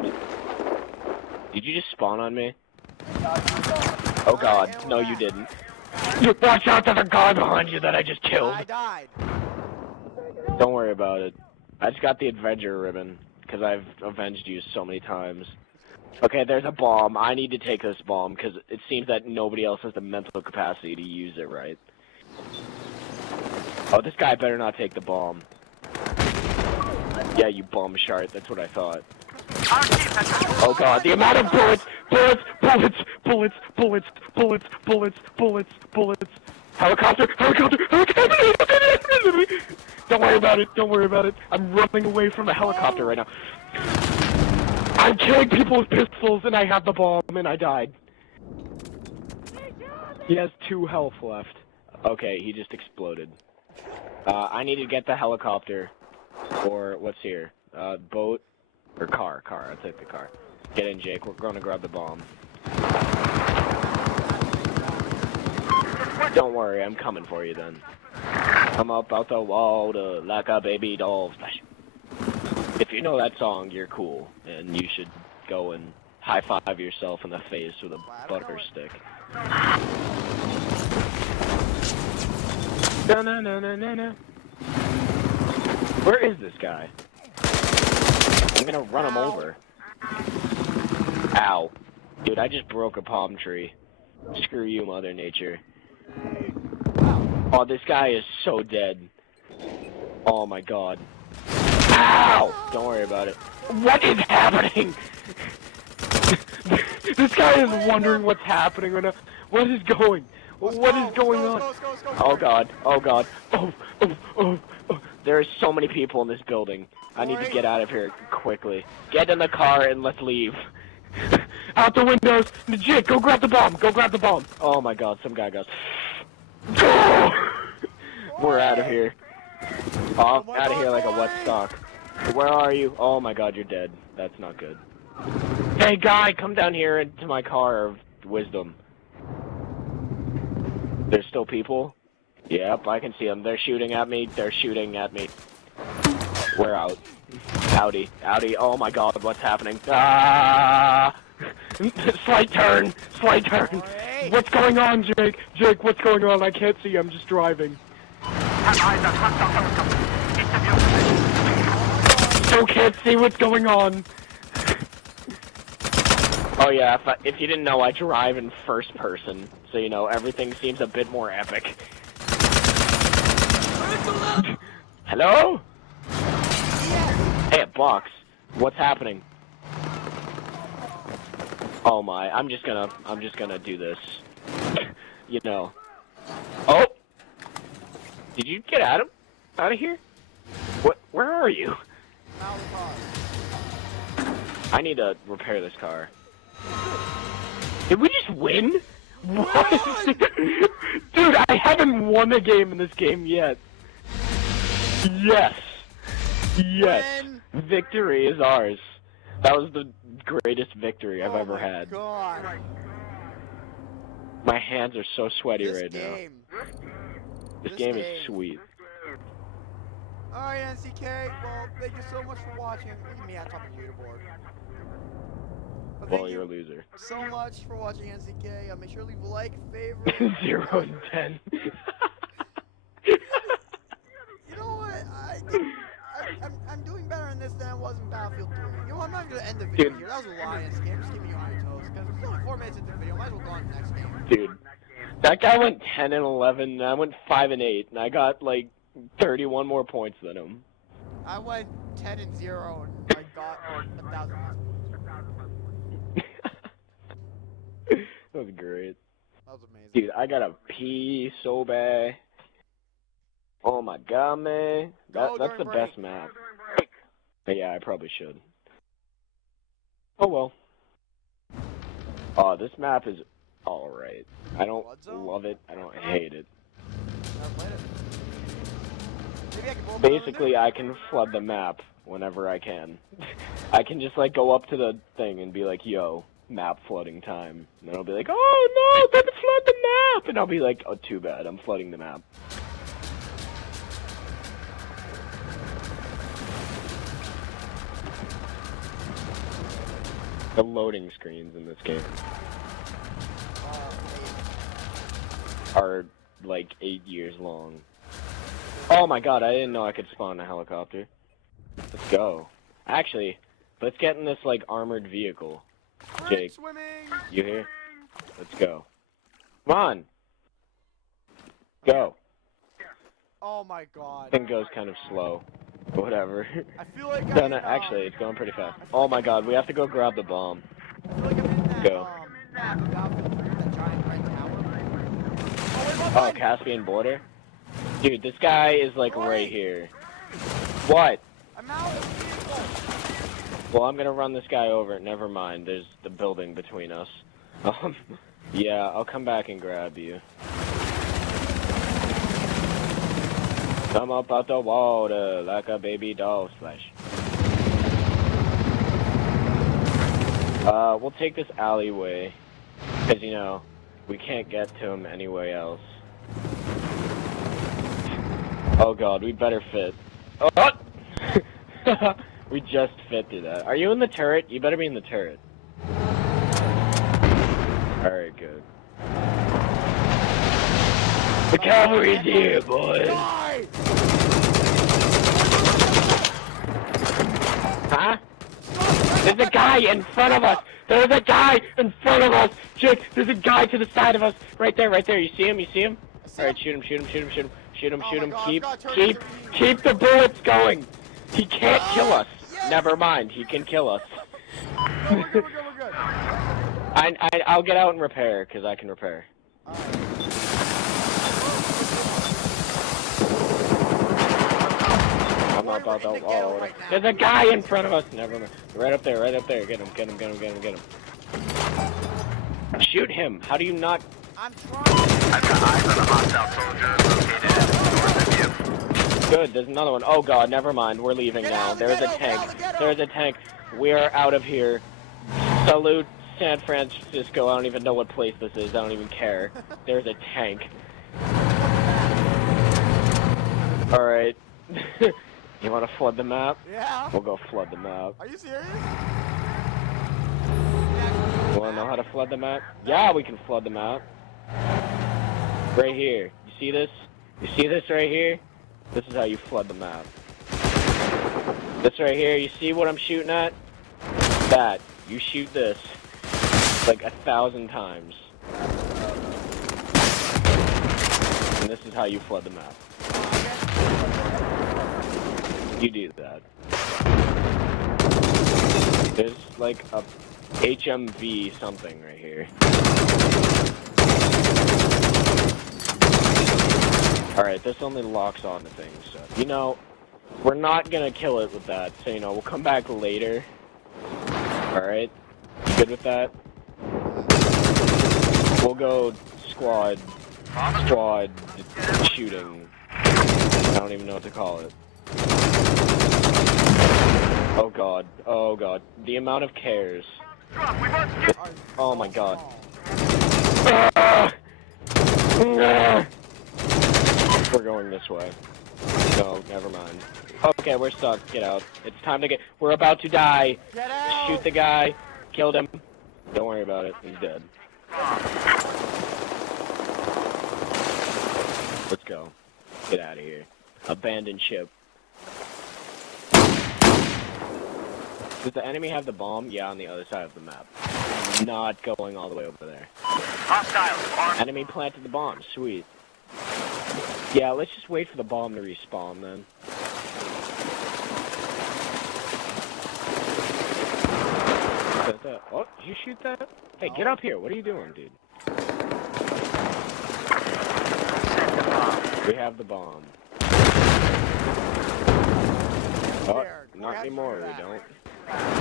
spawned. Did you just spawn on me? Oh god, no you didn't. Watch out, there's a guy behind you that I just killed. I died. Don't worry about it. I just got the Avenger ribbon, because I've avenged you so many times. Okay, there's a bomb. I need to take this bomb, because it seems that nobody else has the mental capacity to use it right. Oh, this guy better not take the bomb. Yeah, you bum shart, that's what I thought. Oh god, the amount of bullets! Helicopter! Don't worry about it. I'm running away from a helicopter right now. I'm killing people with pistols and I have the bomb and I died. He has 2 health left. Okay, he just exploded. I need to get the helicopter. Or, what's here? Boat? Or car. I'll take the car. Get in, Jake. We're gonna grab the bomb. Don't worry, I'm coming for you then. Come up out the water like a baby doll. Splash. If you know that song, you're cool. And you should go and high-five yourself in the face with a butter stick. No. Where is this guy? I'm gonna run him over. Ow. Dude, I just broke a palm tree. Screw you, Mother Nature. Oh, this guy is so dead. Oh my god. Ow! Don't worry about it. What is happening? This guy is wondering what's happening right now. What is going on? Oh god. Oh. There are so many people in this building. I need to get out of here quickly. Get in the car and let's leave. Out the windows! Jake, go grab the bomb! Oh my god, some guy goes. Go! We're out of here. Oh, out of here like a wet sock. Where are you? Oh my god, you're dead. That's not good. Hey guy, come down here into my car of wisdom. There's still people? Yep, I can see them. They're shooting at me. We're out. Howdy. Oh my god, what's happening? Ah! Slight turn. What's going on, Jake? Jake, what's going on? I can't see. I'm just driving. Still can't see what's going on. Oh yeah, if you didn't know, I drive in first person, so you know, everything seems a bit more epic. Hello? Hey, a box. What's happening? Oh my, I'm just gonna do this. You know. Oh! Did you get out of here? Where are you? I need to repair this car. Did we just win? What? Dude, I haven't won a game in this game yet. Yes. Win. Victory is ours. That was the greatest victory I've ever had. God. My hands are so sweaty right now. This game is sweet. Alright, NCK, well, thank you so much for watching. Look at me on top of the leaderboard. Well, you're a loser. So much for watching NCK. Make sure to leave a like, favorite. 0 and 10. You know what? I'm doing better in this than I was in Battlefield 3. You know, I'm not gonna end the video here. That was a lie, NCK. I'm just keeping you on your toes. Because we're only 4 minutes into the video. Might as well go on to the next game. Dude, that guy went 10 and 11, and I went 5 and 8, and I got like 31 more points than him. I went 10 and 0, and I got 1,000. That was great. That was amazing. Dude, I gotta pee so bad. Oh my god, man. That's the best map. Yeah, I probably should. Oh well. Oh, this map is alright. I don't love it. I don't hate it. Basically, I can flood the map whenever I can. I can just like go up to the thing and be like, yo, map flooding time. And then I'll be like, oh no, don't flood the map! And I'll be like, oh, too bad, I'm flooding the map. The loading screens in this game are like 8 years long. Oh my god, I didn't know I could spawn a helicopter. Let's go. Actually, let's get in this like armored vehicle. Jake, you here? Let's go. Come on! Go! Oh my god. Thing goes kind of slow. Whatever. I feel like No, actually, it's going pretty fast. Oh my god, we have to go grab the bomb. I feel like I'm in that, Go. map of Battlefield 3 with that giant red tower. Oh, Caspian border? Dude, this guy is like right here. What? I'm out of vehicle. Well, I'm gonna run this guy over. Never mind, there's the building between us. Yeah, I'll come back and grab you. Come up out the water like a baby doll splash. We'll take this alleyway, because, you know, we can't get to him anywhere else. Oh god, we better fit. Oh! We just fit through that. Are you in the turret? You better be in the turret. Alright, good. The cavalry's here, boys! Huh? There's a guy in front of us! There's a guy in front of us! Jake, there's a guy to the side of us! Right there, right there. You see him? You see him? Alright, shoot him, shoot him, shoot him, shoot him. Shoot him, shoot him. Keep the bullets going! He can't kill us! Yes. Never mind, he can kill us. No, we're good. I'll get out and repair, because I can repair. I'm not about that wall. Right, there's a guy in front of us! Never mind. Right up there, right up there. Get him, get him, get him, get him, get him. Shoot him! How do you not... I'm trying. I've got eyes on a hostile soldier located north of you. Good, there's another one. Oh god, never mind. We're leaving now. There's a tank. There's a tank. We're out of here. Salute San Francisco. I don't even know what place this is. I don't even care. There's a tank. Alright. You wanna flood the map? Yeah. We'll go flood the map. Are you serious? You wanna know how to flood the map? Yeah, we can flood the map. Right here. You see this? You see this right here? This is how you flood the map. This right here, you see what I'm shooting at? That. You shoot this like 1,000 times. And this is how you flood the map. You do that. There's like a HMV something right here. Alright, this only locks on to things, so, you know, we're not gonna kill it with that, so, you know, we'll come back later. Alright? Good with that? We'll go squad shooting. I don't even know what to call it. Oh god, oh god. The amount of cares. Oh my god. We're going this way. No, never mind. Okay, we're stuck. Get out. It's time to get... We're about to die. Get out! Shoot the guy. Killed him. Don't worry about it. He's dead. Let's go. Get out of here. Abandoned ship. Does the enemy have the bomb? Yeah, on the other side of the map. Not going all the way over there. Hostiles. Enemy planted the bomb. Sweet. Yeah, let's just wait for the bomb to respawn then. Oh, did you shoot that? Hey, get up here. What are you doing, dude? We have the bomb. Oh, not anymore, we don't.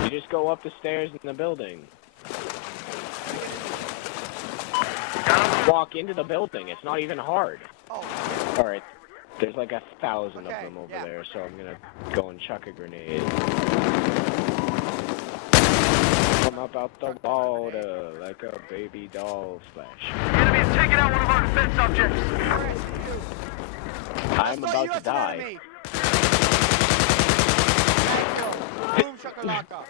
You just go up the stairs in the building. Walk into the building. It's not even hard. Alright. There's like 1,000 of them over there, so I'm gonna go and chuck a grenade. Come up out the water like a baby doll splash. The enemy has taken out one of our defense objects. I'm about to die. Boom shakalaka.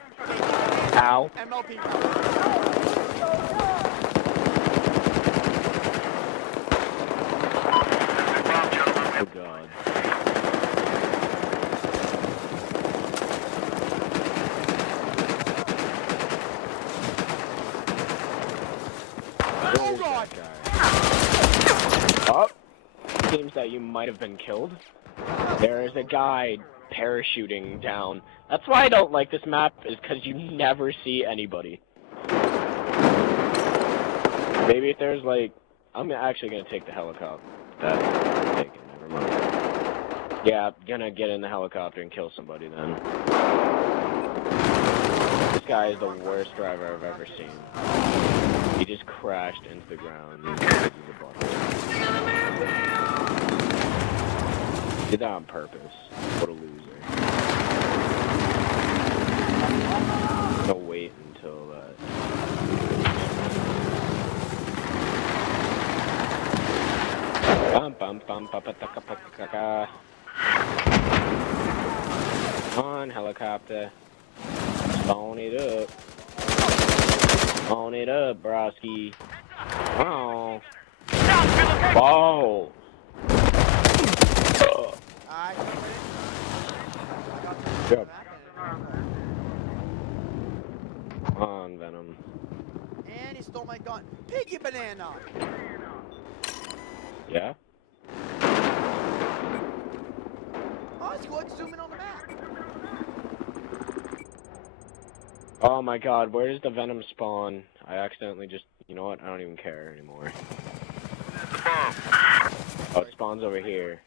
Ow. MLP. Oh god. Oh god. Oh, seems that you might have been killed. There is a guy parachuting down. That's why I don't like this map, is because you never see anybody. Maybe if there's like... I'm actually gonna take the helicopter. That's taken, never mind. Yeah, I'm gonna get in the helicopter and kill somebody then. This guy is the worst driver I've ever seen. He just crashed into the ground. Did that on purpose. What a loser. No, wait until that. Bum bum bum ba ba taka pa ka. On helicopter. Spawn it up. Spawn it up, broski. Oh. Ball. Yep. On Venom. And he stole my gun. Piggy banana. Yeah? Oh, it's like zooming on the map. Oh my god, where does the Venom spawn? I accidentally just... You know what? I don't even care anymore. Oh, it spawns over here.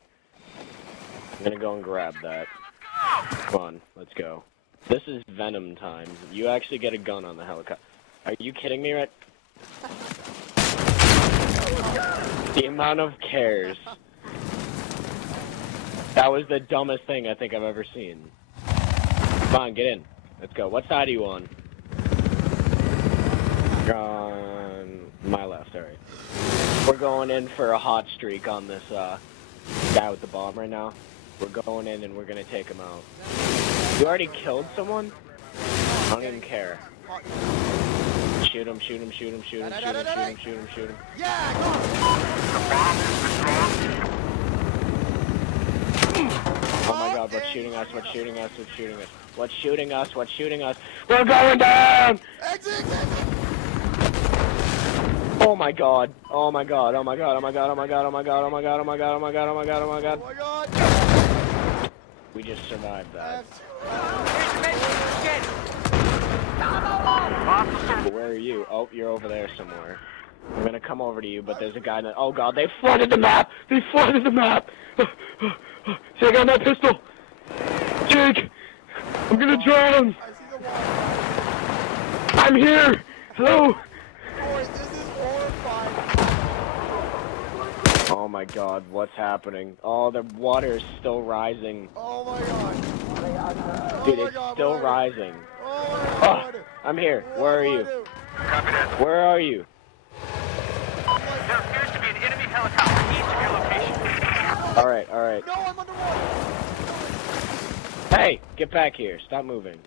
I'm gonna go and grab that. Come on, let's go. This is Venom time. You actually get a gun on the helicopter. Are you kidding me, right? The amount of cares. That was the dumbest thing I think I've ever seen. Come on, get in. Let's go. What side are you on? You're on my left, alright. We're going in for a hot streak on this guy with the bomb right now. We're going in and we're gonna take him out. You already killed someone? I don't even care. Shoot him, shoot him, shoot him, shoot him, shoot him, shoot him, shoot him, shoot him. Yeah, go! Oh my god, what's shooting us, what's shooting us, what's shooting us? What's shooting us, what's shooting us? We're going down! Exit! Oh my god, oh my god, oh my god, oh my god, oh my god, oh my god, oh my god, oh my god, oh my god, oh my god, oh my god. Oh my god! We just survived that. Where are you? Oh, you're over there somewhere. I'm gonna come over to you, but there's a guy that... Oh god, they flooded the map! They flooded the map! Take out that pistol! Jake! I'm gonna drown! I see the water. I'm here! Hello! Boys, this is horrifying. Oh my god, what's happening? Oh, the water is still rising. Oh my god. Dude, oh my it's god, still where rising. Oh my Oh, god. I'm here. Where are you? Copy that. Where are you? There appears to be an enemy helicopter east of your location. Alright, alright. No, I'm underwater. Hey, get back here. Stop moving.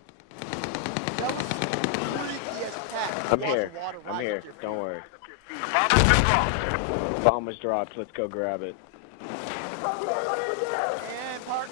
That was freaky as heck. I'm Watch here. the water I'm rise here. up your Don't worry. The bomb has been dropped. Bomb was dropped. Let's go grab it. And park.